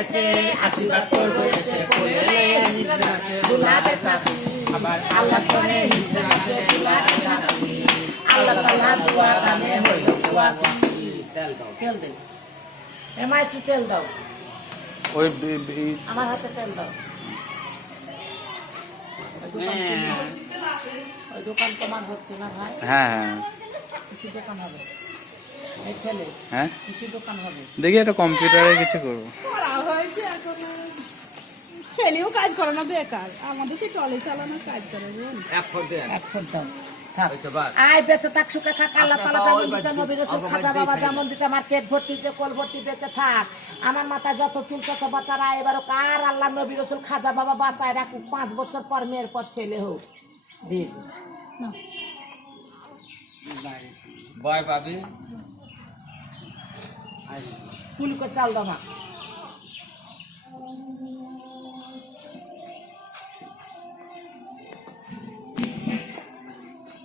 এসেছে আশীর্বাদ করবো এসে গোলাপের চাপি আবার আল্লাহ করে হিজরা আছে গোলাপের চাপি আল্লাহ তাআলা দোয়া কানে হইল দোয়া তেল দে এমাই একটু তেল দাও ওই আমার হাতে তেল দাও ওই দোকান তোমার হচ্ছে না ভাই হ্যাঁ হ্যাঁ কৃষি দোকান হবে এই ছেলে হ্যাঁ কৃষি দোকান হবে দেখি একটা কম্পিউটারে কিছু করবো করা হয়েছে এখন ছেলেও কাজ করে না বেকার আমাদের সেই টলে চালানোর কাজ করে এক ফুট দাও আয় বেঁচে থাক সুখে থাক আল্লাহ তাআলা যেমন দিচ্ছে নবীর রাসূল খাজা বাবা যেমন দিচ্ছে আমার পেট ভর্তি যে কোল ভর্তি বেঁচে থাক আমার মাথায় যত চুল কত বাচ্চারা এবারও কার আল্লাহ নবীর রাসূল খাজা বাবা বাঁচায় রাখুক 5 বছর পর মেয়ের পর ছেলে হোক দিন বয় পাবি ফুলকে চাল দাও মা